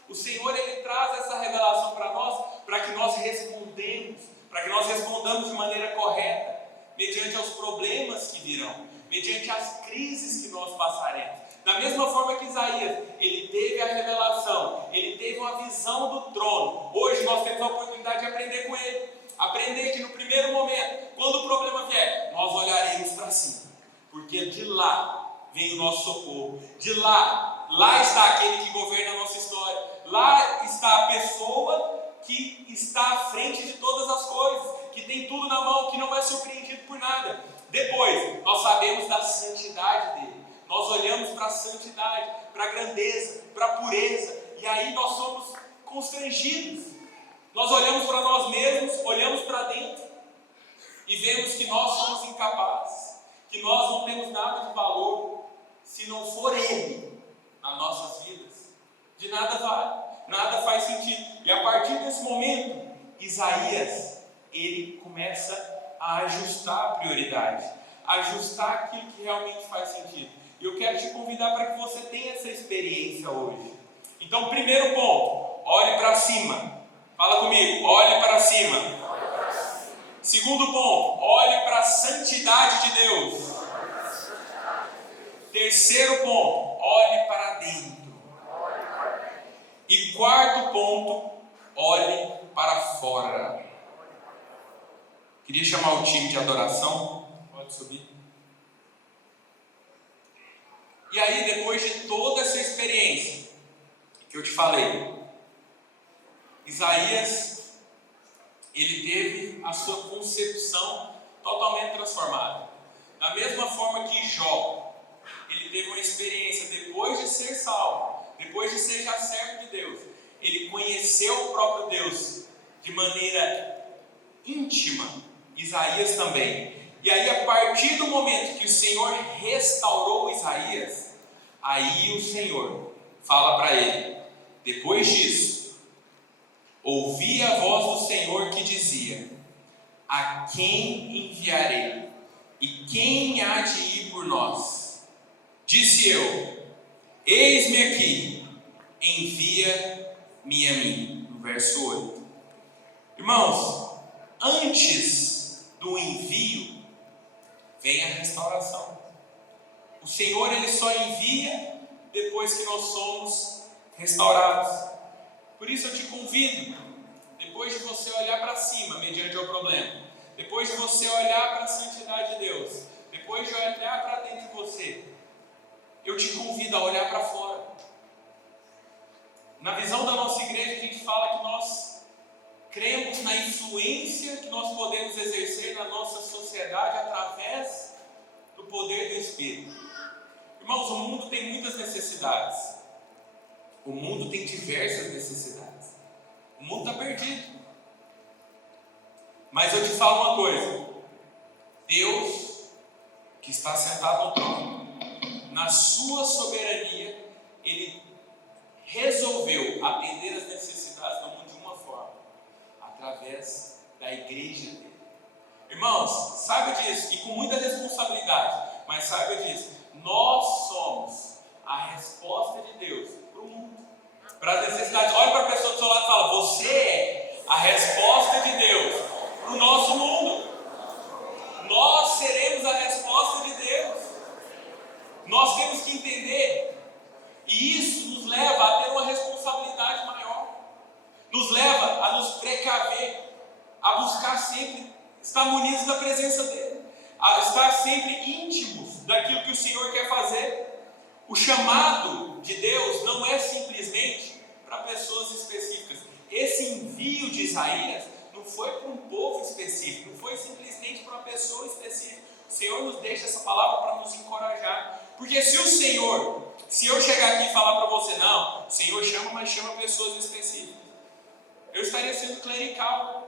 O Senhor Ele traz essa revelação para nós, para que nós respondamos de maneira correta, mediante aos problemas que virão, mediante as crises que nós passaremos. Da mesma forma que Isaías, ele teve a revelação, ele teve uma visão do trono. Hoje nós temos a oportunidade de aprender com ele. Aprender que no primeiro momento, quando o problema vier, nós olharemos para cima, porque de lá vem o nosso socorro. De lá está aquele que governa a nossa história. Lá está a pessoa que está à frente de todas as coisas, que tem tudo na mão, que não é surpreendido por nada. Depois, nós sabemos da santidade dele. Nós olhamos para a santidade, para a grandeza, para a pureza, e aí nós somos constrangidos. Nós olhamos para nós mesmos, olhamos para dentro e vemos que nós somos incapazes, que nós não temos nada de valor se não for Ele nas nossas vidas. De nada vale, nada faz sentido. E a partir desse momento, Isaías, ele começa a ajustar a prioridade, ajustar aquilo que realmente faz sentido. E eu quero te convidar para que você tenha essa experiência hoje. Então, primeiro ponto, olhe para cima. Fala comigo, olhe para cima. Segundo ponto, olhe para a santidade de Deus. Terceiro ponto, olhe para dentro. E quarto ponto, olhe para fora. Queria chamar o time de adoração. Pode subir. E aí, depois de toda essa experiência que eu te falei, Isaías, ele teve a sua concepção totalmente transformada. Da mesma forma que Jó, ele teve uma experiência depois de ser salvo, depois de ser já servo de Deus, ele conheceu o próprio Deus de maneira íntima. Isaías também. E aí, a partir do momento que o Senhor restaurou Isaías, aí o Senhor fala para ele: depois disso, ouvi a voz do Senhor que dizia: a quem enviarei? E quem há de ir por nós? Disse eu: eis-me aqui, envia-me a mim. No verso 8. Irmãos, antes do envio vem a restauração. O Senhor, ele só envia depois que nós somos restaurados. Por isso eu te convido, depois de você olhar para cima mediante o problema, depois de você olhar para a santidade de Deus, depois de olhar para dentro de você, eu te convido a olhar para fora. Na visão da nossa igreja, a gente fala que nós cremos na influência que nós podemos exercer na nossa sociedade através do poder do Espírito. Irmãos, o mundo tem muitas necessidades. O mundo tem diversas necessidades. O mundo está perdido. Mas eu te falo uma coisa: Deus, que está sentado no trono, na sua soberania, Ele resolveu atender as necessidades do mundo de uma forma: através da igreja dele. Irmãos, saiba disso, e com muita responsabilidade, mas saiba disso: nós somos a resposta de Deus para o mundo, para as necessidades. Olha para a pessoa do seu lado e fala: você é a resposta de Deus para o nosso mundo. Nós seremos a resposta de Deus. Nós temos que entender, e isso nos leva a ter uma responsabilidade maior, nos leva a nos precaver, a buscar sempre estar munidos da presença dele, a estar sempre íntimos daquilo que o Senhor quer fazer. O chamado de Deus não é simplesmente para pessoas específicas. Esse envio de Isaías não foi para um povo específico, não foi simplesmente para uma pessoa específica. O Senhor nos deixa essa palavra para nos encorajar. Porque se eu chegar aqui e falar para você: não, o Senhor chama, mas chama pessoas específicas, eu estaria sendo clerical.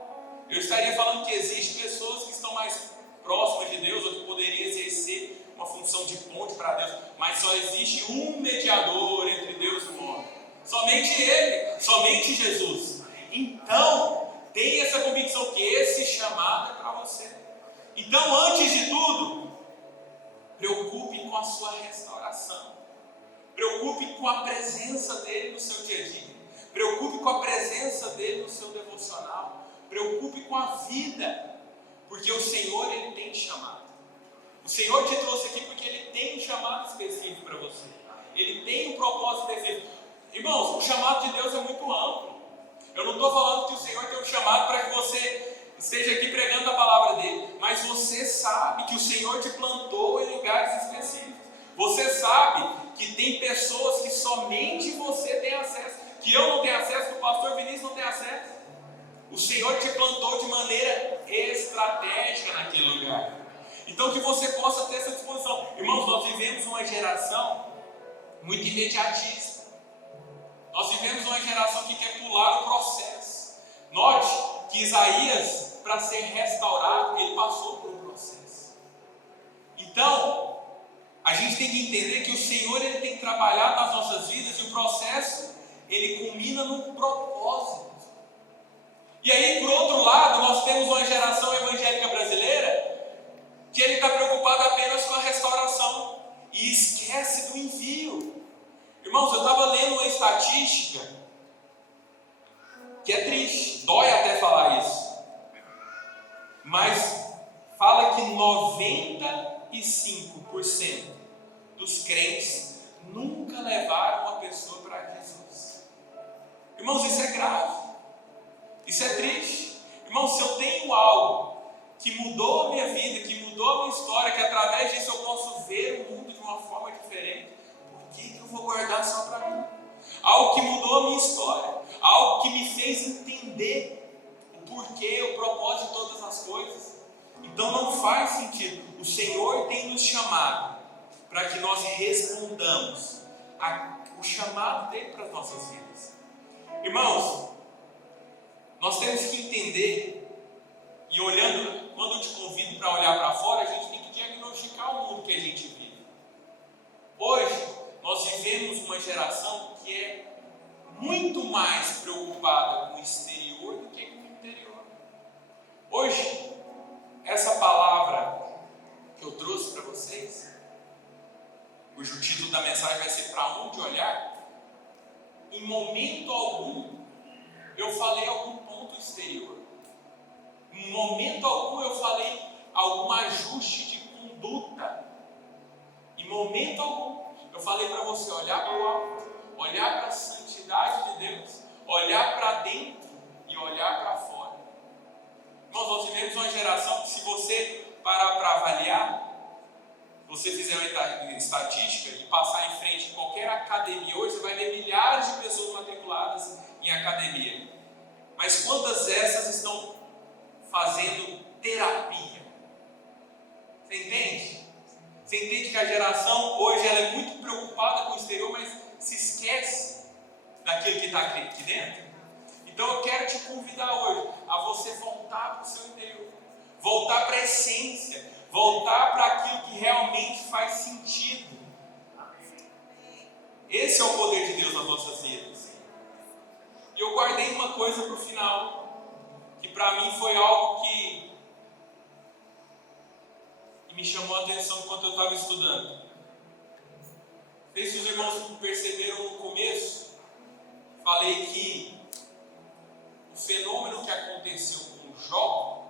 Eu estaria falando que existem pessoas que estão mais próximas de Deus, ou que poderiam exercer uma função de ponte para Deus, mas só existe um mediador entre Deus e o homem, somente Ele, somente Jesus. Então, tenha essa convicção que esse chamado é para você. Então, antes de tudo, preocupe com a sua restauração, preocupe com a presença dele no seu dia a dia, preocupe com a presença dele no seu devocional, preocupe com a vida, porque o Senhor, Ele tem te chamado. O Senhor te trouxe aqui porque Ele tem um chamado específico para você. Ele tem um propósito específico. Irmãos, o chamado de Deus é muito amplo. Eu não estou falando que o Senhor tem um chamado para que você esteja aqui pregando a palavra dele, mas você sabe que o Senhor te plantou em lugares específicos. Você sabe que tem pessoas que somente você tem acesso, que eu não tenho acesso, que o pastor Vinícius não tem acesso. O Senhor te plantou de maneira estratégica naquele lugar. Então, que você possa ter essa disposição. Irmãos, nós vivemos uma geração muito imediatista. Nós vivemos uma geração que quer pular o processo. Note que Isaías, para ser restaurado, ele passou por um processo. Então, a gente tem que entender que o Senhor, ele tem que trabalhar nas nossas vidas, e o processo, ele culmina num propósito. E aí, por outro lado, nós temos uma geração evangélica brasileira que ele está preocupado apenas com a restauração e esquece do envio. Irmãos, eu estava lendo uma estatística que é triste, dói até falar isso, mas fala que 95% dos crentes nunca levaram uma pessoa para Jesus. Irmãos, isso é grave. Isso é triste. Irmãos, se eu tenho algo que mudou a minha vida, que mudou a minha história, que através disso eu posso ver o mundo de uma forma diferente, por que eu vou guardar só para mim? Algo que mudou a minha história, algo que me fez entender o porquê, o propósito de todas as coisas. Então não faz sentido. O Senhor tem nos chamado para que nós respondamos o chamado dele para as nossas vidas. Irmãos, nós temos que entender, e olhando, quando eu te convido para olhar para fora, a gente tem que diagnosticar o mundo que a gente vive. Hoje, nós vivemos uma geração que é muito mais preocupada com o exterior do que com o interior. Hoje, essa palavra que eu trouxe para vocês, cujo título da mensagem vai ser "Para onde olhar?", em momento algum eu falei algum ponto exterior. Em momento algum eu falei algum ajuste de conduta. Em momento algum eu falei para você olhar para o alto, olhar para a santidade de Deus, olhar para dentro e olhar para fora. Nós vivemos uma geração que, se você parar para avaliar, você fizer uma estatística e passar em frente em qualquer academia hoje, você vai ver milhares de pessoas matriculadas em academia. Mas quantas dessas estão fazendo terapia? Você entende? Você entende que a geração hoje ela é muito preocupada com o exterior, mas se esquece daquilo que está aqui dentro? Então eu quero te convidar hoje a você voltar para o seu interior, voltar para a essência, voltar para aquilo que realmente faz sentido. Esse é o poder de Deus nas nossas vidas. E eu guardei uma coisa para o final, que para mim foi algo que me chamou a atenção enquanto eu estava estudando. Não sei se os irmãos perceberam no começo, falei que o fenômeno que aconteceu com Jó,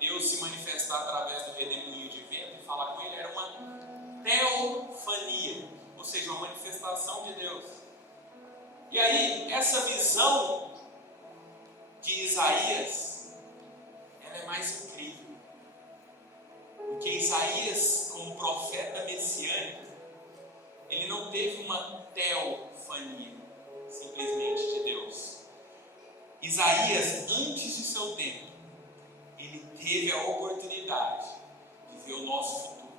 Deus se manifestar através do redemoinho de vento e falar com ele, era uma teofania, ou seja, uma manifestação de Deus. E aí, essa visão de Isaías, ela é mais incrível. Porque Isaías, como profeta messiânico, ele não teve uma teofania, simplesmente, de Deus. Isaías, antes de seu tempo, ele teve a oportunidade de ver o nosso futuro.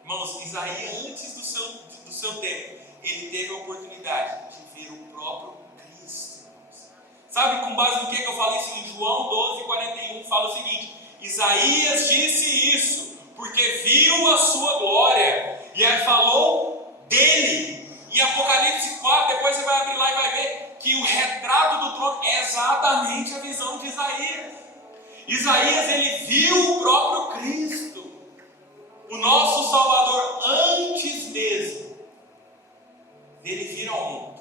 Irmãos, Isaías, antes do seu tempo, ele teve a oportunidade de ver o próprio Cristo. Sabe com base no que eu falei isso em João 12:41? Fala o seguinte: Isaías disse isso porque viu a sua glória, e aí falou dele. Em Apocalipse 4, depois você vai abrir lá e vai ver que o retrato do trono é exatamente a visão de Isaías. Isaías, ele viu o próprio Cristo, o nosso Salvador, antes mesmo dele vir ao mundo.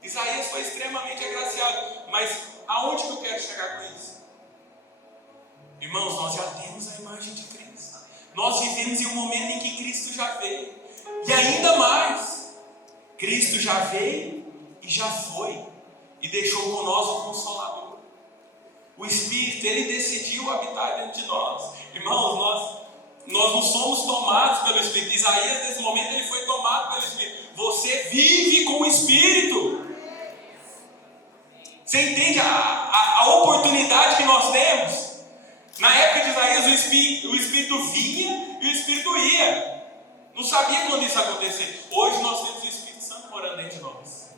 Isaías foi extremamente agraciado, mas aonde que eu quero chegar com isso? Irmãos, nós já temos a imagem de Cristo. Nós vivemos em um momento em que Cristo já veio. E ainda mais, Cristo já veio e já foi, e deixou com nós o Consolador. O Espírito, ele decidiu habitar dentro de nós. Irmãos, nós não somos tomados pelo Espírito. Isaías, nesse momento, ele foi tomado pelo Espírito. Você vive com o Espírito. Você entende a oportunidade que nós temos? Na época de Isaías, o Espírito vinha e o Espírito ia. Não sabia quando isso ia acontecer. Hoje nós temos o Espírito Santo morando dentro de nós.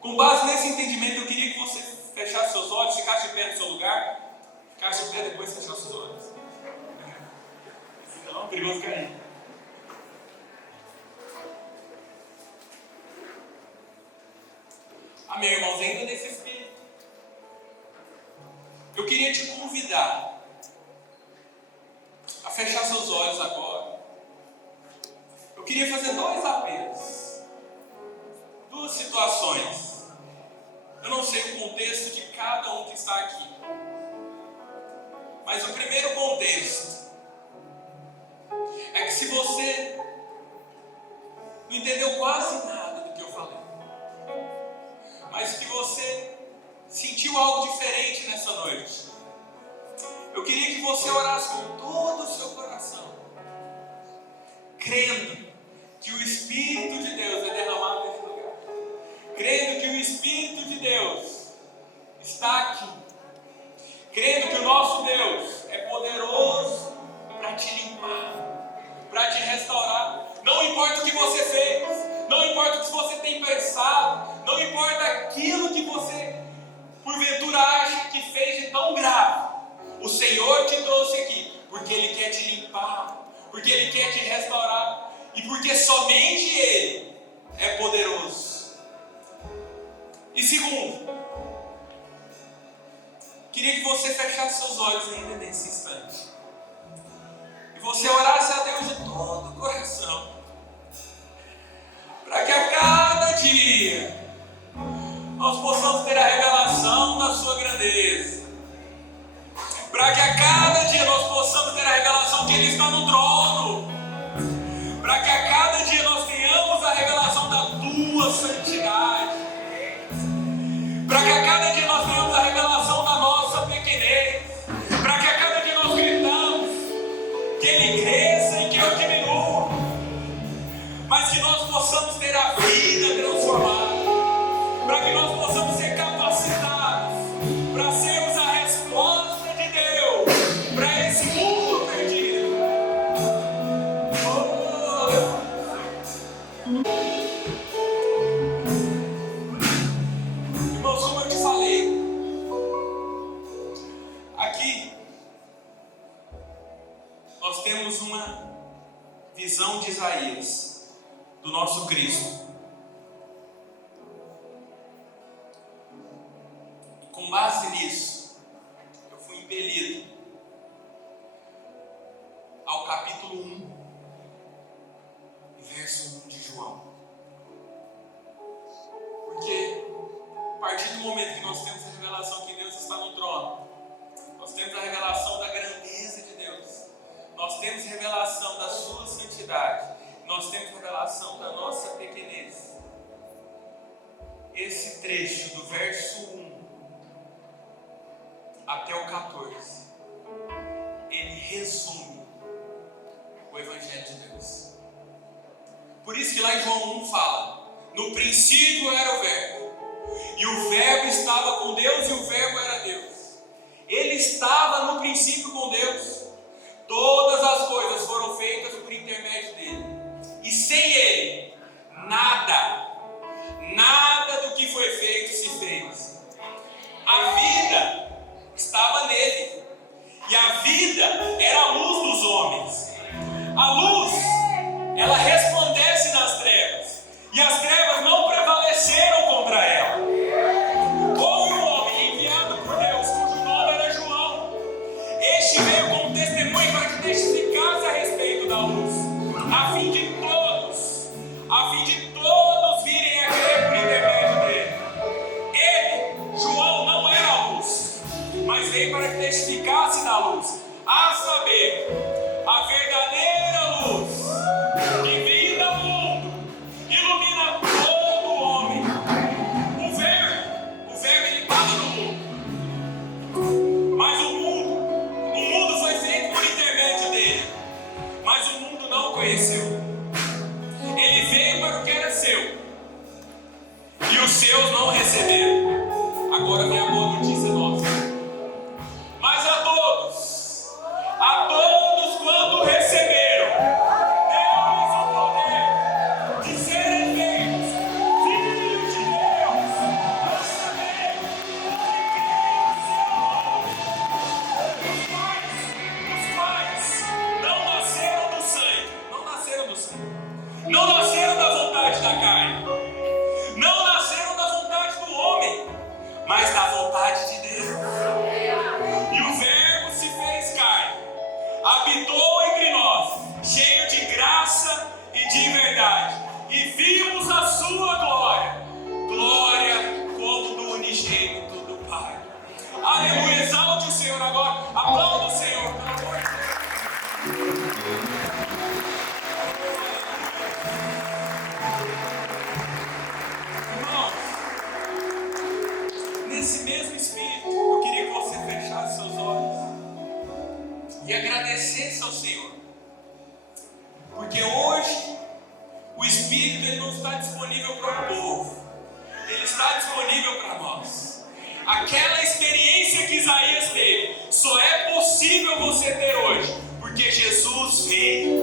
Com base nesse entendimento, eu queria que você fechasse seus olhos, ficasse de pé no seu lugar. Ficasse de pé, depois fechar seus olhos. Não, perigoso cair. Amém, irmãos, ainda nesse Espírito. Eu queria te convidar a fechar seus olhos agora. Eu queria fazer dois apelos, duas situações. Eu não sei o contexto de cada um que está aqui, mas o primeiro contexto é que, se você todo o seu coração, crendo que o Espírito de Deus é derramado nesse lugar, crendo que o Espírito de Deus está aqui, crendo que o nosso Deus é poderoso para te limpar, para te restaurar. Não importa o que você fez, não importa o que você tem pensado, não importa aquilo que você porventura acha que fez de tão grave, o Senhor te trouxe aqui porque Ele quer te limpar, porque Ele quer te restaurar e porque somente Ele é poderoso. E segundo, queria que você fechasse seus olhos ainda nesse instante e você orasse a Deus de todo o coração, para que a cada dia nós possamos ter a revelação da sua grandeza, para que a cada dia nós possamos ter a revelação que Ele está no trono, para que a cada dia nós tenhamos a revelação da tua santidade, para que a cada dia nós tenhamos a revelação da nossa pequenez, para que a cada dia nós gritamos que Ele cresça e que eu diminua, mas que nós possamos ter a vida transformada, para que nós possamos ser capacitados para sermos a resposta de Deus para esse mundo perdido. Irmãos, como eu te falei, aqui nós temos uma visão de Isaías, do nosso Cristo. Com base nisso, eu fui impelido ao capítulo 1, verso 1 de João. Porque a partir do momento que nós temos a revelação que Deus está no trono, nós temos a revelação da grandeza de Deus, nós temos a revelação da sua santidade, nós temos a revelação da nossa pequenez. Esse trecho do verso 1 até o 14, ele resume o Evangelho de Deus. Por isso que lá em João 1 fala: no princípio era o Verbo, e o Verbo estava com Deus, e o Verbo era Deus. Ele estava no princípio com Deus. Todas as coisas foram feitas por intermédio dele, e sem ele nada do que foi feito se fez. A vida estava nele, e a vida era a luz dos homens. A luz, ela resplandece nas trevas, e as trevas não prevaleceram contra ela. Houve um homem enviado por Deus, cujo nome era João. Este veio como testemunho para que testificasse a respeito da luz, a fim de todos virem a crer por intermédio dele. Ele, João, não era a luz, mas veio para que testificasse da luz, a saber, a verdadeira luz que vinda ao mundo, ilumina todo homem. O verbo ele estava no mundo, mas o mundo foi feito por intermédio dele, mas o mundo não o conheceu. Ele veio para o que era seu, e os seus não o receberam. Agora vem a boa notícia nossa. Mas a todos quanto receberam, deu-lhes o poder de serem feitos filhos de Deus, a saber, que creem no seu nome, os quais não nasceram do sangue, não nasceram da vontade da carne, não nasceram da vontade do homem, mas da vontade de Deus. E o Verbo se fez carne, habitou entre nós, cheio de graça e de verdade, e vimos a sua glória como do unigênito do Pai. Aleluia, exalte o Senhor agora, aplauda o Senhor, pelo amor de Deus. Irmãos, nesse mesmo espírito, eu queria que você fechasse seus olhos e agradecesse ao Senhor. Porque hoje o Espírito ele não está disponível para o povo, ele está disponível para nós. Aquela experiência que Isaías teve só é possível você ter hoje, porque Jesus veio.